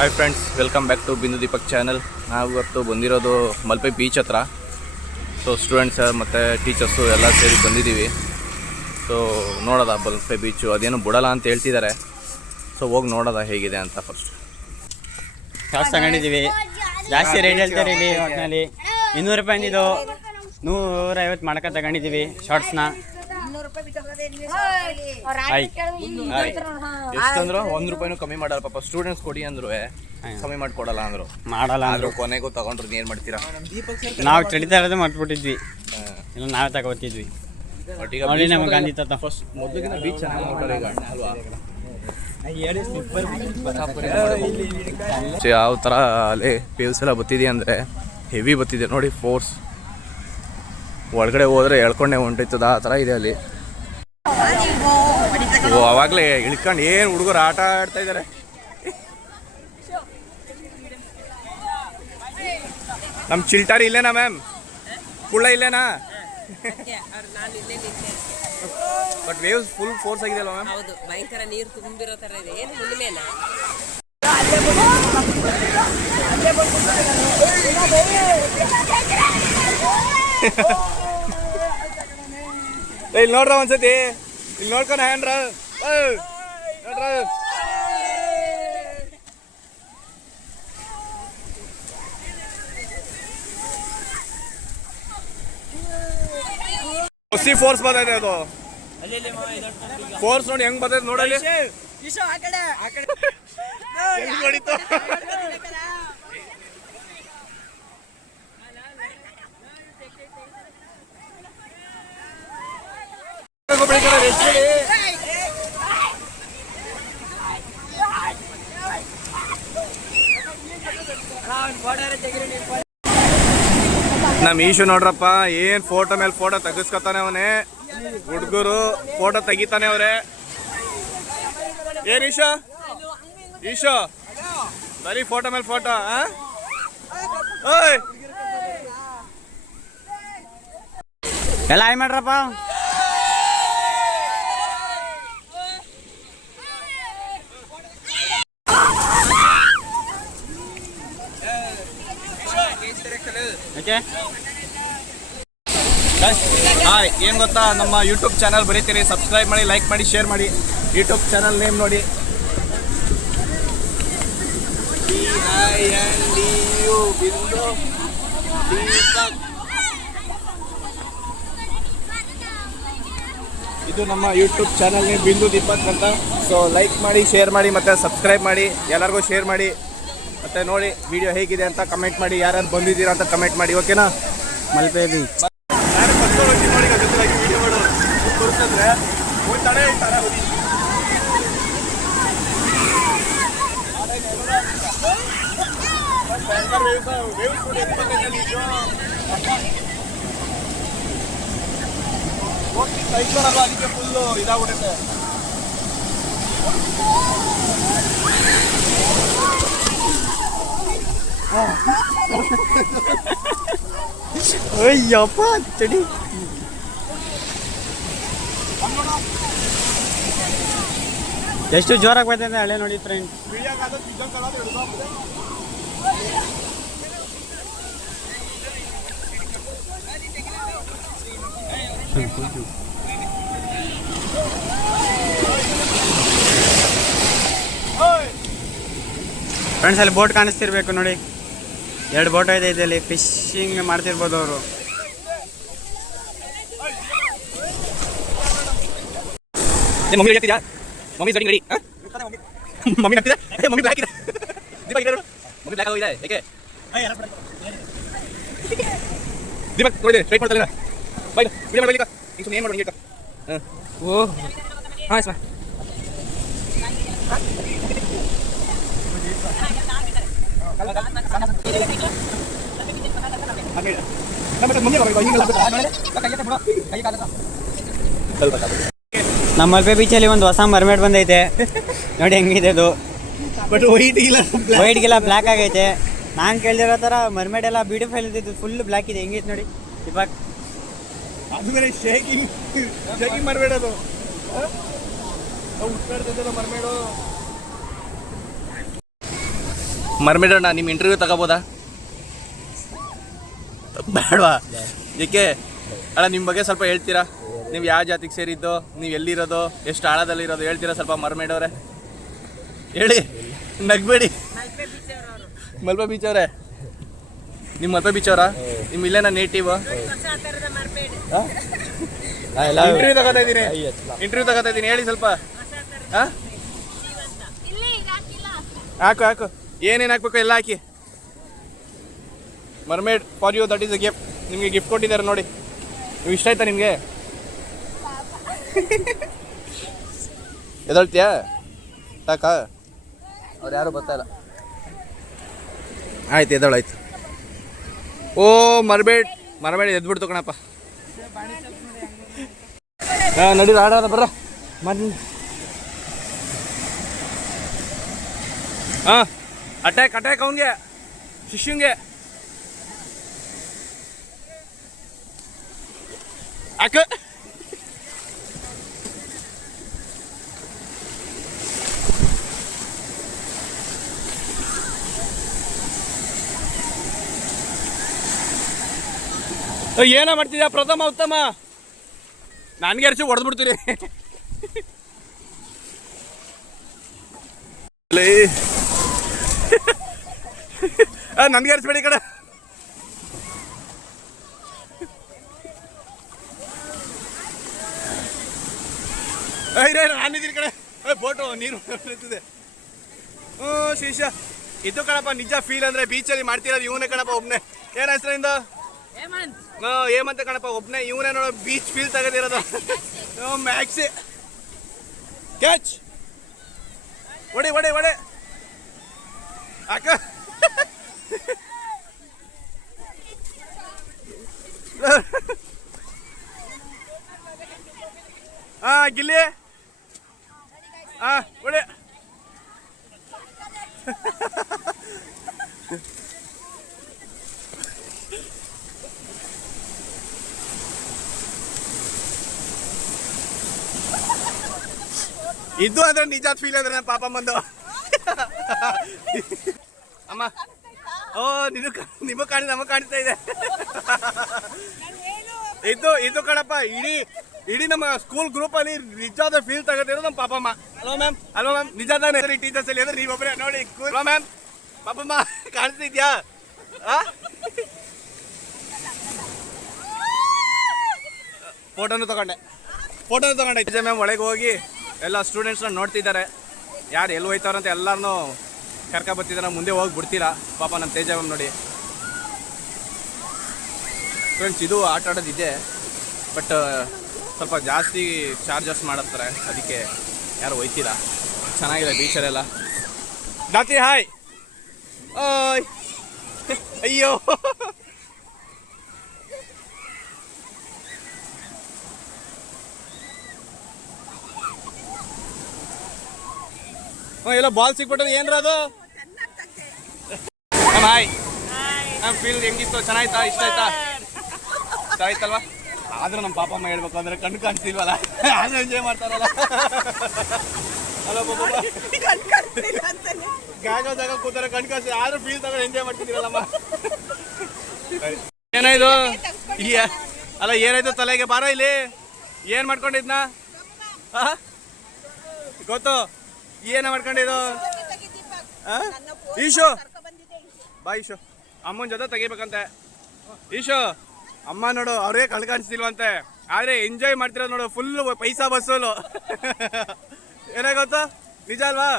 Hi friends, welcome back to Bindu Deepak channel. ನಾವು ಇವತ್ತು ಬಂದಿರೋದು ಮಲ್ಪೆ ಬೀಚ್ ಹತ್ರ. ಸೊ ಸ್ಟೂಡೆಂಟ್ಸ್ ಮತ್ತು ಟೀಚರ್ಸು ಎಲ್ಲ ಸೇರಿ ಬಂದಿದ್ದೀವಿ. ಸೊ ನೋಡೋದ ಮಲ್ಪೆ ಬೀಚು, ಅದೇನು ಬಿಡಲ್ಲ ಅಂತ ಹೇಳ್ತಿದ್ದಾರೆ. ಸೊ ಹೋಗಿ ನೋಡೋದ ಹೇಗಿದೆ ಅಂತ. ಫಸ್ಟ್ ಶಾರ್ಟ್ಸ್ ತಗೊಂಡಿದ್ದೀವಿ. ಜಾಸ್ತಿ ರೇಟ್ ಹೇಳ್ತಾರೆ ಇಲ್ಲಿ. ಒಟ್ಟಿನಲ್ಲಿ 200 ರೂಪಾಯಿ ಅಂದಿದ್ದು 150 ಮಾಡಕ ತಗೊಂಡಿದ್ದೀವಿ ಶಾರ್ಟ್ಸ್ನ. ಎಷ್ಟಂದ್ರು 1 ರೂಪಾಯಿನೂ ಕಮ್ಮಿ ಮಾಡಲ್ಲ ಪಾಪ. ಸ್ಟೂಡೆಂಟ್ಸ್ ಕೊಡಿ ಅಂದ್ರು ಕಮ್ಮಿ ಮಾಡಿಕೊಡಲ್ಲ ಅಂದರು. ಮಾಡಲ್ಲ ಅಂದ್ರು. ಕೊನೆಗೂ ತಗೊಂಡ್ರು ಏನು ಮಾಡ್ತೀರಾ? ನಾವು ಚಳಿತಾ ಇರೋದು ಮರ್ತ್ಬಿಟ್ಟಿದ್ವಿ. ಇಲ್ಲ ನಾವೇ ತಗೋತಿದ್ವಿ. ನೋಡಿ ನಮ್ಗೆ ಗಾಂಧಿತ ಫಸ್ಟ್ ಮೊದಲಿಗಿನ ಬೀಚ್ ಚೆನ್ನಾಗಿ ನೋಡ್ತಾರೆ ಈಗ ಅಲ್ವಾ? ಯಾವ ಥರ ಅಲ್ಲೇ ಪೇವ್ಸ್ ಎಲ್ಲ ಬತ್ತಿದೆ ಅಂದರೆ ಹೆವಿ ಬತ್ತಿದೆ ನೋಡಿ. ಫೋರ್ಸ್ ಒಳಗಡೆ ಹೋದರೆ ಎಳ್ಕೊಂಡೆ ಹೊಂಟೈತದ ಆ ಥರ ಇದೆ ಅಲ್ಲಿ. ಅವಾಗಲೇ ಇಳ್ಕೊಂಡು ಏನು ಹುಡುಗರು ಆಟ ಆಡ್ತಾ ಇದ್ದಾರೆ. ನಮ್ಮ ಚಿಲ್ಟಾರಿ ಇಲ್ಲೇನಾ ಮ್ಯಾಮ್? ಕುಳ್ಳ ಇಲ್ಲೇನಾ? ಬಟ್ ವೇವ್ಸ್ ಫುಲ್ ಫೋರ್ಸ್ ಆಗಿದೆ ಅಲ್ವಾ ಮ್ಯಾಮ್? ಹೌದು, ಭಯಂಕರ ನೀರು ತುಂಬಿರೋ ತರ ಇದೆ. ಏನು ಹುಣ್ಣಿಮೆನಾ? ಇಲ್ಲಿ ನೋಡ್ರ ಒಂದ್ಸತಿ, ಇಲ್ಲಿ ನೋಡ್ಕೊಂಡು ಹ್ಯಾಂಡ್ರ ನೋಡ್ರ. ಹೊಸಿ ಫೋರ್ಸ್ ಬರ್ತೈತೆ ಅದು. ಫೋರ್ಸ್ ನೋಡಿ ಹೆಂಗ್ ಬರ್ತೈತೆ ನೋಡಲಿ. ಹೆಂಗ್ ಹೊಡಿತು. ನಮ್ಮ ಈಶು ನೋಡ್ರಪ್ಪ, ಏನ್ ಫೋಟೋ ಮೇಲೆ ಫೋಟೋ ತೆಗಿಸ್ಕೊತಾನೆ ಅವನೇ. ಹುಡುಗರು ಫೋಟೋ ತೆಗಿತಾನೆ ಅವ್ರೆ. ಏನ್ ಈಶೋ ಈಶೋ ಬರೀ ಫೋಟೋ ಮೇಲೆ ಫೋಟೋ. ಎಲ್ಲ ಆಯ್ ಮಾಡ್ರಪ್ಪ. ಹಾಯ್, ಏನು ಗೊತ್ತಾ, ನಮ್ಮ ಯೂಟ್ಯೂಬ್ ಚಾನಲ್ ಬರೀತೀರಿ, ಸಬ್ಸ್ಕ್ರೈಬ್ ಮಾಡಿ, ಲೈಕ್ ಮಾಡಿ, ಶೇರ್ ಮಾಡಿ. ಯೂಟ್ಯೂಬ್ ಚಾನಲ್ ನೇಮ್ ನೋಡಿ, ಇದು ನಮ್ಮ ಯೂಟ್ಯೂಬ್ ಚಾನಲ್ ನೇಮ್ ಬಿಂದು ದೀಪಕ್ ಅಂತ. ಸೊ ಲೈಕ್ ಮಾಡಿ, ಶೇರ್ ಮಾಡಿ ಮತ್ತು ಸಬ್ಸ್ಕ್ರೈಬ್ ಮಾಡಿ, ಎಲ್ಲರಿಗೂ ಶೇರ್ ಮಾಡಿ. ಮತ್ತು ನೋಡಿ ವಿಡಿಯೋ ಹೇಗಿದೆ ಅಂತ ಕಮೆಂಟ್ ಮಾಡಿ. ಯಾರ್ಯಾರು ಬಂದಿದ್ದೀರಾ ಅಂತ ಕಮೆಂಟ್ ಮಾಡಿ, ಓಕೆನಾ? ಮಲ್ಪೆ ಬೀಚ್ ಅದಕ್ಕೆ ಫುಲ್ಲು ಇದಾಗ್ಬಿಡುತ್ತೆ. ಅಯ್ಯಪ್ಪ ಚಡಿ. ಎಷ್ಟು ಜೋರಾಗಿ ಬರ್ತದೆ ಹಳೆ ನೋಡಿ ಫ್ರೆಂಡ್. ಫ್ರೆಂಡ್ಸ್, ಅಲ್ಲಿ ಬೋಟ್ ಕಾಣಿಸ್ತಿರ್ಬೇಕು ನೋಡಿ. 2 ಬೋಟ್ ಇದೆ ಇದರಲ್ಲಿ. ಫಿಶಿಂಗ್ ಮಾಡ್ತಿರ್ಬೋದು ಅವರು. ಮಮ್ಮಿ ಹೇಳ್ತಿದ್ಯಾ? Mummy ready ready. ಮಮ್ಮಿ ಹಾಕ್ತಿದೆ. ಮಮ್ಮಿ ಬ್ಲ್ಯಾಕ್ ಇದೆ. ದೀಪಕ್ ಇದೆ ನೋಡು, ಮಮ್ಮಿ ಬ್ಲ್ಯಾಕ್ ಆಗಿದೆ. ಏಕೆ ದೀಪಕ್ ನೋಡಿ ಸ್ಟ್ರೈಟ್ ಮಾಡ್ತಾ ಇಲ್ಲ. ಬೈ ವಿಡಿಯೋ ಮಾಡಲಿಕ್ಕ ಈಗ ಸುಮ್ಮನೆ ಏನು ಮಾಡೋದು ಈಗ? ಓ ಹಾಂ ಸರ್. ನಮ್ಮ ಮಲ್ಪೆ ಬೀಚಲ್ಲಿ ಒಂದು ಹೊಸ ಮರ್ಮೇಡ್ ಬಂದೈತೆ ನೋಡಿ, ಹೆಂಗಿದೆ ಅದು. ಬಟ್ ವೈಟ್ಗೆಲ್ಲ ಬ್ಲ್ಯಾಕ್ ಆಗೈತೆ. ನಾನು ಕೇಳಿದಿರೋ ಥರ ಮರ್ಮೇಡ್ ಎಲ್ಲ ಬ್ಯೂಟಿಫುಲ್ ಇದ್ದಿದ್ದು ಫುಲ್ ಬ್ಲ್ಯಾಕ್ ಇದೆ. ಹೆಂಗೈತೆ ನೋಡಿ ದೀಪಕ್. ಅದು ಬೇರೆ ಶೇಕಿಂಗ್ ಮಾಡಬೇಡ. ಅದು ಹುಟ್ಟಾಡ್ತಿದ್ದಲ್ಲ ಮರ್ಮೇಡು. ಮರ್ಮೇಡ್ ಅಣ್ಣ ನಿಮ್ಮ ಇಂಟರ್ವ್ಯೂ ತಗೋಬೋದಾ? ಬೇಡವಾ? ಏಕೆ ಅಣ್ಣ ನಿಮ್ಮ ಬಗ್ಗೆ ಸ್ವಲ್ಪ ಹೇಳ್ತೀರಾ? ನೀವು ಯಾವ ಜಾತಿಗೆ ಸೇರಿದ್ದು, ನೀವು ಎಲ್ಲಿರೋದು, ಎಷ್ಟು ಆಳದಲ್ಲಿರೋದು ಹೇಳ್ತೀರಾ ಸ್ವಲ್ಪ ಮರ್ಮೇಡ್ ಅವರೇ? ಹೇಳಿ, ನಗ್ಬೇಡಿ. ಮಲ್ಪೆ ಬೀಚ್ ಅವರೇ, ನಿಮ್ಮ ಮಲ್ಪೆ ಬೀಚ್ ಅವರಾ? ನಿಮ್ಮ ಇಲ್ಲೇನ ನೇಟಿವ್? ಇಂಟರ್ವ್ಯೂ ತಗೋತಾ ಇದ್ದೀನಿ, ಹೇಳಿ ಸ್ವಲ್ಪ. ಹಾಂ, ಹಾಕು ಹಾಕು, ಏನೇನು ಹಾಕ್ಬೇಕು ಎಲ್ಲ ಹಾಕಿ. Mermaid for you, that is a gift. ನಿಮಗೆ ಗಿಫ್ಟ್ ಕೊಟ್ಟಿದ್ದಾರೆ ನೋಡಿ, ನೀವು ಇಷ್ಟ ಆಯ್ತಾ ನಿಮಗೆ? ಎದಳ್ತೀಯಾ? ಸಾಕ? ಅವ್ರು ಯಾರು ಗೊತ್ತಾಯಿಲ್ಲ. ಆಯ್ತು ಎದಳಾಯ್ತು. ಓ ಮರ್ಬೇಡ್ ಎದ್ಬಿಡ್ತು ಕಣಪ್ಪ. ಹಾಂ ನಡೀರಿ, ಆಡೋದ ಬರ್ರ ಮಾಡಿ. ಹಾಂ, ಅಟ್ಯಾಕ್ ಅವನಿಗೆ, ಶಿಷ್ಯಂಗೆ ಅಕ್ಕ. ಏನೋ ಮಾಡ್ತಿದ್ಯಾ ಪ್ರಥಮ ಉತ್ತಮ? ನನಗೆ ಅರ್ಚಿ ಹೊಡೆದ್ಬಿಡ್ತೀರಿ. ನನಗೆ ಅರ್ಸ್ಬೇಡಿ ಕಡೆ. ನಾನಿದ್ದೀನಿ ಕಡೆ. ಬೋಟು ನೀರು ಬರ್ತಿದೆ. ಹ್ಞೂ ಶೀಶ, ಇದು ಕಣಪ್ಪ ನಿಜ ಫೀಲ್ ಅಂದರೆ ಬೀಚಲ್ಲಿ ಮಾಡ್ತಿರೋದು ಇವನೇ ಕಣಪ್ಪ ಒಬ್ಬನೇ. ಏನು ಹೆಸರಿಂದ? ಏಮಂತ ಕಣಪ್ಪ, ಒಬ್ಬನೇ ಇವನೇ ನೋಡೋ ಬೀಚ್ ಫೀಲ್ ತೆಗೆದಿರೋದು. ಮ್ಯಾಕ್ಸಿ ಕ್ಯಾಚ್, ಒಡೆ ಅಕ್ಕ. ಹಾಂ ಗಿಲ್ಲಿ, ಹಾಂ ಒಡೆ. ಇದು ಅಂದ್ರೆ ನಿಜ ಫೀಲ್ ಅಂದ್ರೆ ನನ್ನ ಪಾಪ ಬಂದು. ಅಮ್ಮ, ಓ ನಿಮಗೆ ನಮಗೆ ಕಾಣಿಸ್ತಾ ಇದೆ. ಇದು ಕಣಪ್ಪ, ಇಡೀ ನಮ್ಮ ಸ್ಕೂಲ್ ಗ್ರೂಪ್ ಅಲ್ಲಿ ನಿಜಾದ ಫೀಲ್ ತಗೋತಿರೋದು ನಮ್ಮ ಪಾಪಮ್ಮ. ಹಲೋ ಮ್ಯಾಮ್, ನಿಜ ತಾನೇ ಟೀಚರ್ಸ್ ಅಲ್ಲಿ ಅಂದ್ರೆ ನೀವೊಬ್ಬರೇ ನೋಡಿ. ಹಲೋ ಮ್ಯಾಮ್, ಪಾಪಮ್ಮ ಕಾಣಿಸ್ತಿದ್ಯಾ? ಫೋಟೋನು ತಗೊಂಡೆ. ಟೀಚರ್ ಮ್ಯಾಮ್ ಒಳಗೆ ಹೋಗಿ ಎಲ್ಲ ಸ್ಟೂಡೆಂಟ್ಸ್ನ ನೋಡ್ತಿದ್ದಾರೆ, ಯಾರು ಎಲ್ಲಿ ಹೋಯ್ತಾರಂತ ಎಲ್ಲರನ್ನೂ ಕರ್ಕೊಬತ್ತಿದ್ದಾರೆ. ಮುಂದೆ ಹೋಗಿ ಬಿಡ್ತೀರಾ ಪಾಪ ನಮ್ಮ ತೇಜ ಮ್ಯಾಮ್ ನೋಡಿ. ಫ್ರೆಂಡ್ಸ್, ಇದು ಆಟ ಆಡೋದಿದೆ, ಬಟ್ ಸ್ವಲ್ಪ ಜಾಸ್ತಿ ಚಾರ್ಜಸ್ ಮಾಡುತ್ತಾರೆ, ಅದಕ್ಕೆ ಯಾರು ಹೋಯ್ತೀರಾ. ಚೆನ್ನಾಗಿದೆ ಬೀಚಲ್ಲೆಲ್ಲ. ದಾತಿ ಹಾಯ್. ಓಯ್ ಅಯ್ಯೋ, ಎಲ್ಲ ಬಾಲ್ ಸಿಕ್ಬಿಟ್ಟದು. ಏನ್ರ ಅದು? ಹಾಯ್, ನಮ್ಮ ಫೀಲ್ ಹೆಂಗಿತ್ತು? ಚೆನ್ನಾಯ್ತಾ? ಇಷ್ಟ ಆಯ್ತಾ? ಇಷ್ಟ ಆಯ್ತಲ್ವಾ? ಆದ್ರೂ ನಮ್ಮ ಪಾಪಮ್ಮ ಹೇಳ್ಬೇಕು ಅಂದ್ರೆ ಕಣ್ಣು ಕಾಣಿಸ್ತಿಲ್ವಲ್ಲ, ಆದ್ರೂ ಎಂಜಾಯ್ ಮಾಡ್ತಾರಲ್ಲ. ಅಲ್ಲ ಜಾಗ ಕೂತಾರೆ, ಕಣ್ಣು ಕಾಣಿಸ್ತೀವಿ ಆದ್ರೂ ಫೀಲ್ ತಗೊಂಡು ಎಂಜಾಯ್ ಮಾಡ್ತಿದ್ದೀರಲ್ಲಮ್ಮ. ಏನಾಯ್ತು? ಅಲ್ಲ ಏನಾಯ್ತು ತಲೆಗೆ? ಬಾರ ಇಲ್ಲಿ. ಏನ್ ಮಾಡ್ಕೊಂಡಿದ್ನ? ಗೊತ್ತು, ಏನ ಮಾಡ್ಕೊಂಡಿದ್ದು? ಈಶು ಬಾ, ಈಶು ಅಮ್ಮನ ಜೊತೆ ತೆಗಿಬೇಕಂತೆ. ಈಶು ಅಮ್ಮ ನೋಡು, ಅವ್ರಿಗೆ ಕಳ್ ಕಾಣಿಸ್ತಿಲ್ವಂತೆ, ಆದ್ರೆ ಎಂಜಾಯ್ ಮಾಡ್ತಿರೋದು ನೋಡು, ಫುಲ್ ಪೈಸಾ ಬಸ್ಸಲು. ಏನಾಗೋತ್ತು? ನಿಜ ಅಲ್ವಾ?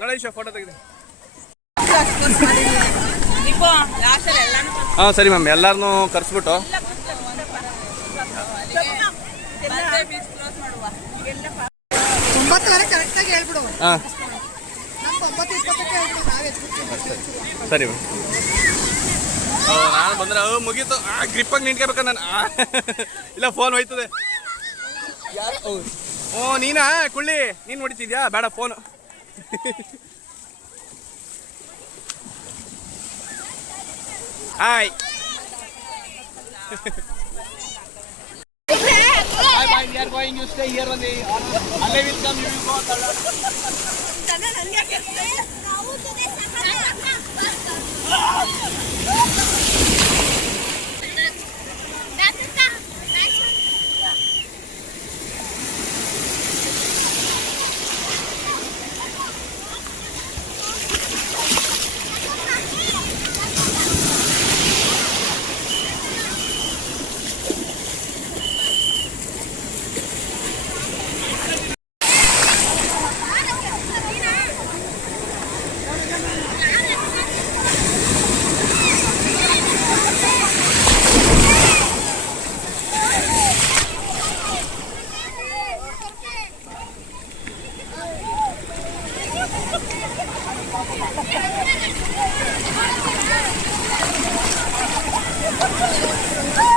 ನೋಡ ಈಶು, ಫೋಟೋ ತೆಗಿದೆ. ಹಾಂ ಸರಿ ಮ್ಯಾಮ್, ಎಲ್ಲಾರನ್ನೂ ಕರ್ಸ್ಬಿಟ್ಟು ಹಾಂ ಸರಿ ಮ್ಯಾಮ್. ನಾನು ಬಂದ್ರೆ ಮುಗೀತು. ಗ್ರಿಪ್ಪಾಗಿ ನಿಂತ್ಕೋಬೇಕ ನಾನು. ಇಲ್ಲ ಫೋನ್ ಹೋಯ್ತದೆ. ಓ ನೀನಾ ಕುಳ್ಳಿ, ನೀನು ಹೊಡಿತಿದ್ಯಾ? ಬೇಡ phone. Hi. Bye. We are going. You stay here only. Allah will come. You will go. ಆ